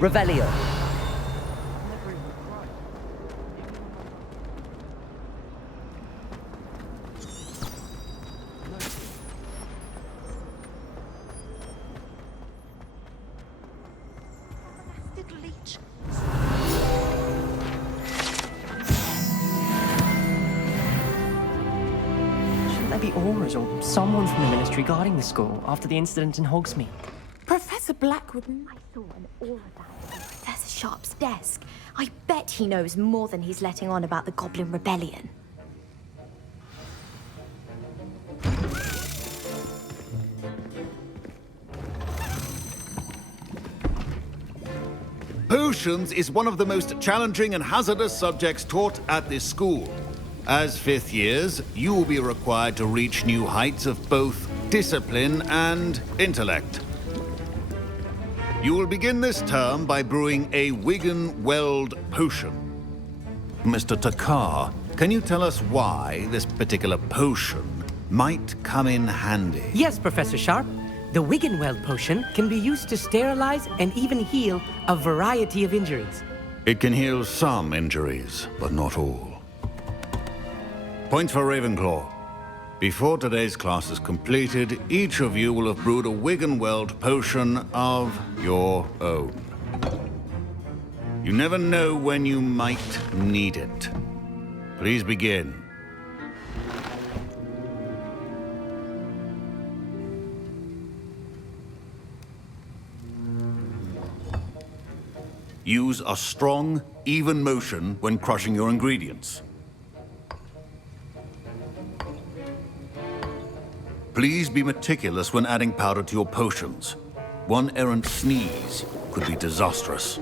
Revelio. Shouldn't there be Aurors or someone from the Ministry guarding the school after the incident in Hogsmeade? Professor Blackwood... I saw an aura bag on Professor Sharp's desk. I bet he knows more than he's letting on about the Goblin Rebellion. Potions is one of the most challenging and hazardous subjects taught at this school. As fifth years, you will be required to reach new heights of both discipline and intellect. You will begin this term by brewing a Wigan-Weld potion. Mr. Takar, can you tell us why this particular potion might come in handy? Yes, Professor Sharp. The Wigan-Weld potion can be used to sterilize and even heal a variety of injuries. It can heal some injuries, but not all. Point for Ravenclaw. Before today's class is completed, each of you will have brewed a Wigan-Weld potion of your own. You never know when you might need it. Please begin. Use a strong, even motion when crushing your ingredients. Please be meticulous when adding powder to your potions. One errant sneeze could be disastrous.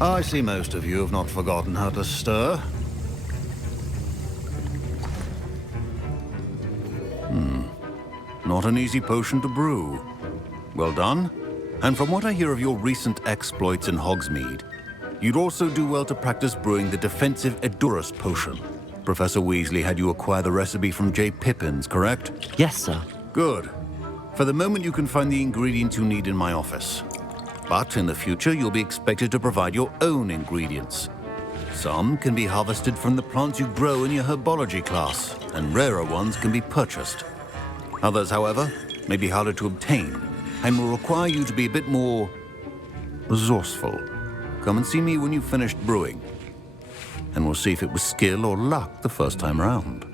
I see most of you have not forgotten how to stir. Not an easy potion to brew. Well done. And from what I hear of your recent exploits in Hogsmeade, you'd also do well to practice brewing the defensive Edurus potion. Professor Weasley had you acquire the recipe from J. Pippins, correct? Yes, sir. Good. For the moment, you can find the ingredients you need in my office. But in the future, you'll be expected to provide your own ingredients. Some can be harvested from the plants you grow in your herbology class, and rarer ones can be purchased. Others, however, may be harder to obtain, and will require you to be a bit more resourceful. Come and see me when you've finished brewing, and we'll see if it was skill or luck the first time round.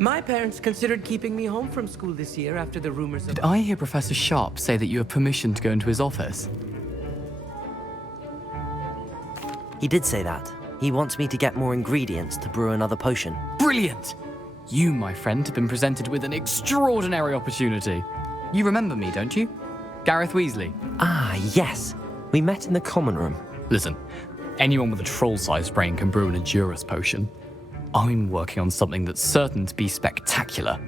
My parents considered keeping me home from school this year after the rumors of... Did I hear Professor Sharp say that you have permission to go into his office? He did say that. He wants me to get more ingredients to brew another potion. Brilliant! You, my friend, have been presented with an extraordinary opportunity. You remember me, don't you? Gareth Weasley. Ah, yes. We met in the common room. Listen, anyone with a troll-sized brain can brew an Edurus potion. I'm working on something that's certain to be spectacular.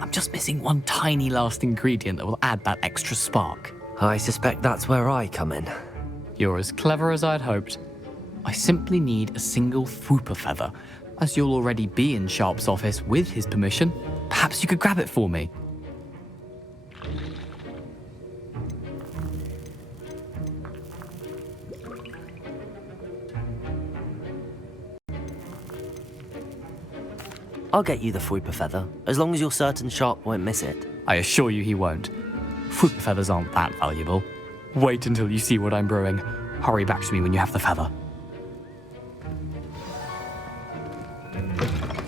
I'm just missing one tiny last ingredient that will add that extra spark. I suspect that's where I come in. You're as clever as I'd hoped. I simply need a single Fwooper feather. As you'll already be in Sharp's office with his permission, perhaps you could grab it for me. I'll get you the Fwooper feather, as long as you're certain Sharp won't miss it. I assure you he won't. Fwooper feathers aren't that valuable. Wait until you see what I'm brewing. Hurry back to me when you have the feather.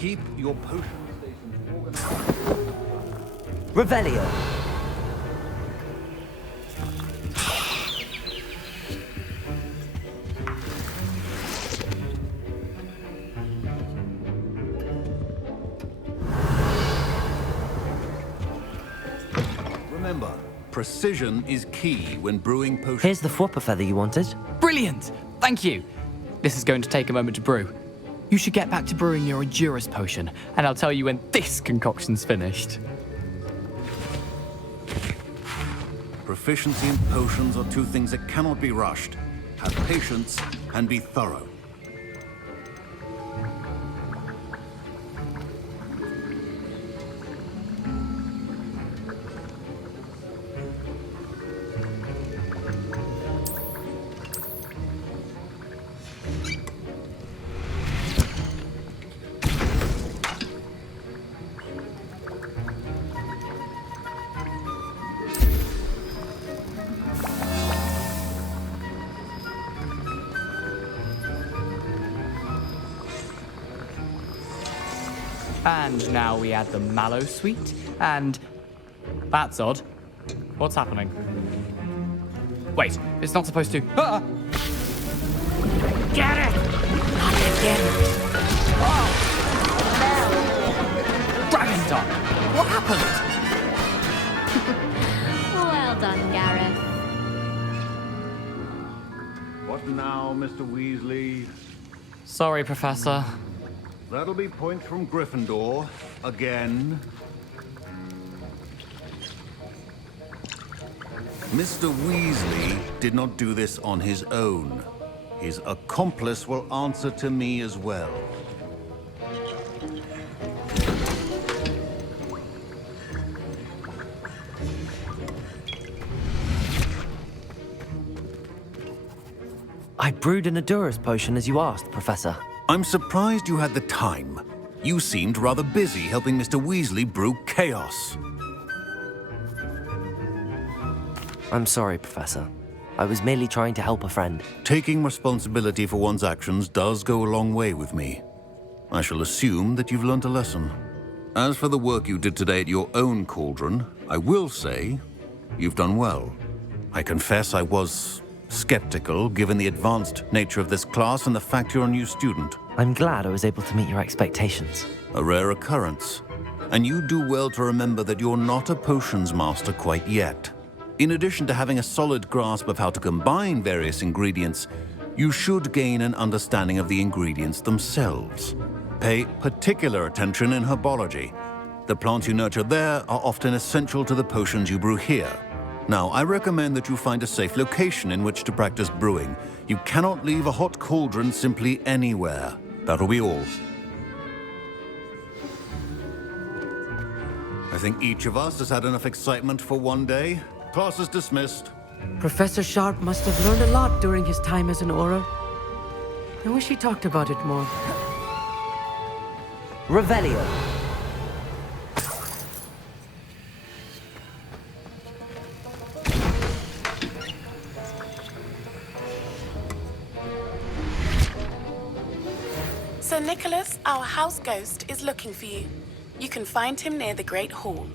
Keep your potion stations organized. Revelio. Remember, precision is key when brewing potions. Here's the flopper feather you wanted. Brilliant! Thank you. This is going to take a moment to brew. You should get back to brewing your Endurance potion, and I'll tell you when this concoction's finished. Proficiency in potions are two things that cannot be rushed. Have patience and be thorough. And now we add the mallow sweet, and that's odd. What's happening? Wait, it's not supposed to. Ah! Get it! Not again. Dragon Dog! What happened? Well done, Gareth. What now, Mr. Weasley? Sorry, Professor. That'll be points from Gryffindor. Again. Mr. Weasley did not do this on his own. His accomplice will answer to me as well. I brewed an Endurance potion as you asked, Professor. I'm surprised you had the time. You seemed rather busy helping Mr. Weasley brew chaos. I'm sorry, Professor. I was merely trying to help a friend. Taking responsibility for one's actions does go a long way with me. I shall assume that you've learnt a lesson. As for the work you did today at your own cauldron, I will say you've done well. I confess I was skeptical, given the advanced nature of this class and the fact you're a new student. I'm glad I was able to meet your expectations. A rare occurrence. And you do well to remember that you're not a potions master quite yet. In addition to having a solid grasp of how to combine various ingredients, you should gain an understanding of the ingredients themselves. Pay particular attention in herbology. The plants you nurture there are often essential to the potions you brew here. Now, I recommend that you find a safe location in which to practice brewing. You cannot leave a hot cauldron simply anywhere. That'll be all. I think each of us has had enough excitement for one day. Class is dismissed. Professor Sharp must have learned a lot during his time as an Auror. I wish he talked about it more. Revelio. Sir Nicholas, our house ghost, is looking for you. You can find him near the Great Hall.